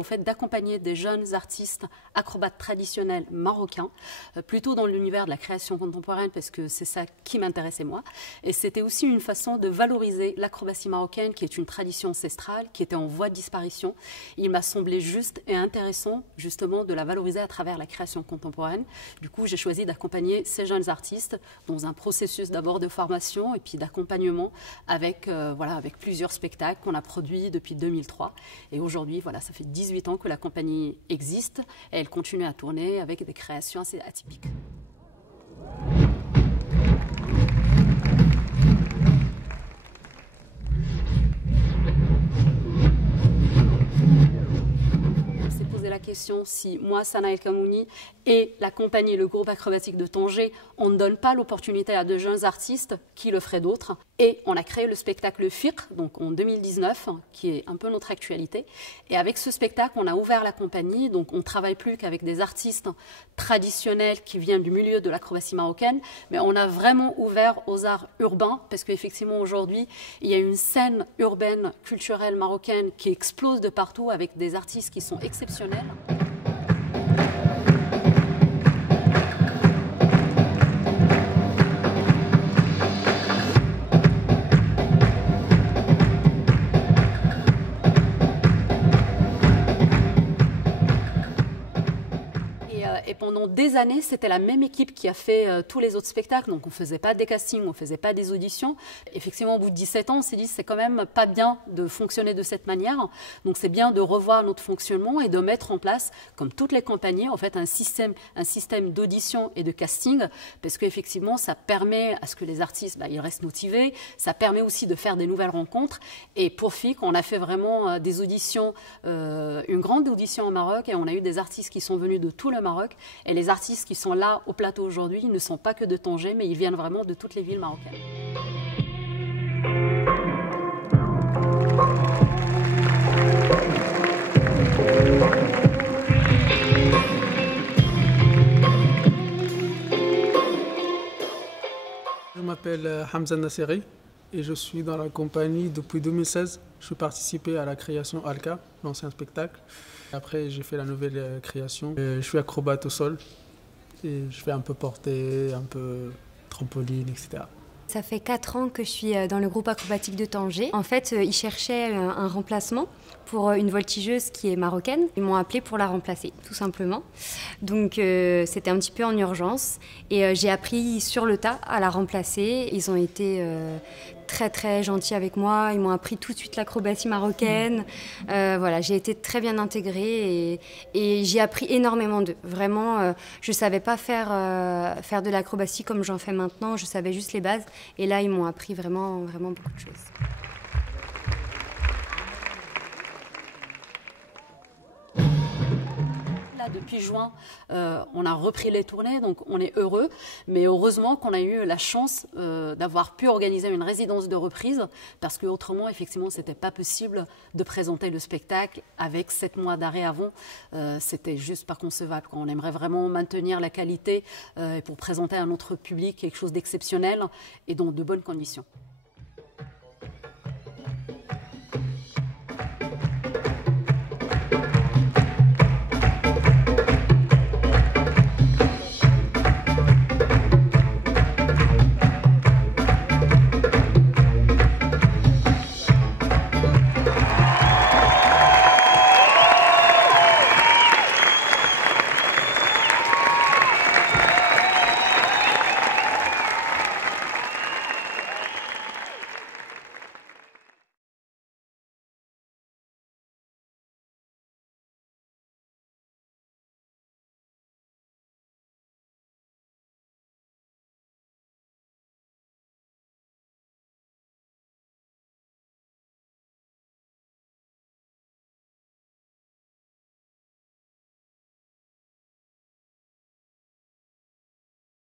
au fait d'accompagner des jeunes artistes acrobates traditionnels marocains, plutôt dans l'univers de la création contemporaine, parce que c'est ça qui m'intéressait moi. Et c'était aussi une façon de valoriser l'acrobatie marocaine, qui est une tradition ancestrale, qui était en voie de disparition. Il m'a semblé juste et intéressant, justement, de la valoriser à travers la création contemporaine. Du coup, j'ai choisi d'accompagner ces jeunes artistes dans un processus d'abord de formation et puis d'accompagnement avec, avec plusieurs spectacles qu'on a produits depuis 2003. Et aujourd'hui, voilà, ça fait 18 ans que la compagnie existe et elle continue à tourner avec des créations assez atypiques. La question si moi, Sana El Kamouni et la compagnie, le groupe acrobatique de Tanger, on ne donne pas l'opportunité à de jeunes artistes, qui le feraient d'autres. Et on a créé le spectacle FIR, donc en 2019, qui est un peu notre actualité. Et avec ce spectacle, on a ouvert la compagnie, donc on ne travaille plus qu'avec des artistes traditionnels qui viennent du milieu de l'acrobatie marocaine, mais on a vraiment ouvert aux arts urbains, parce qu'effectivement aujourd'hui, il y a une scène urbaine, culturelle marocaine qui explose de partout avec des artistes qui sont exceptionnels. Et pendant des années, c'était la même équipe qui a fait tous les autres spectacles. Donc, on ne faisait pas des castings, on ne faisait pas des auditions. Effectivement, au bout de 17 ans, on s'est dit que c'est quand même pas bien de fonctionner de cette manière. Donc, c'est bien de revoir notre fonctionnement et de mettre en place, comme toutes les compagnies, en fait, un système d'audition et de casting. Parce qu'effectivement, ça permet à ce que les artistes ils restent motivés. Ça permet aussi de faire des nouvelles rencontres. Et pour FIC, on a fait vraiment des auditions, une grande audition au Maroc. Et on a eu des artistes qui sont venus de tout le Maroc. Et les artistes qui sont là au plateau aujourd'hui ne sont pas que de Tanger, mais ils viennent vraiment de toutes les villes marocaines. Je m'appelle Hamza Nasseri et je suis dans la compagnie depuis 2016. Je participé à la création Alka, l'ancien spectacle. Après, j'ai fait la nouvelle création. Je suis acrobate au sol et je fais un peu portée, un peu trampoline, etc. Ça fait 4 ans que je suis dans le groupe acrobatique de Tanger. En fait, ils cherchaient un remplacement pour une voltigeuse qui est marocaine. Ils m'ont appelée pour la remplacer, tout simplement. Donc, c'était un petit peu en urgence. Et j'ai appris sur le tas à la remplacer. Ils ont été très, très gentils avec moi. Ils m'ont appris tout de suite l'acrobatie marocaine. Voilà, j'ai été très bien intégrée et j'ai appris énormément d'eux. Vraiment, je ne savais pas faire de l'acrobatie comme j'en fais maintenant. Je savais juste les bases. Et là, ils m'ont appris vraiment, vraiment beaucoup de choses. Là, depuis juin, on a repris les tournées, donc on est heureux. Mais heureusement qu'on a eu la chance d'avoir pu organiser une résidence de reprise, parce qu'autrement, effectivement, ce n'était pas possible de présenter le spectacle avec 7 mois d'arrêt avant. C'était juste pas concevable. On aimerait vraiment maintenir la qualité et pour présenter à notre public quelque chose d'exceptionnel et dans de bonnes conditions.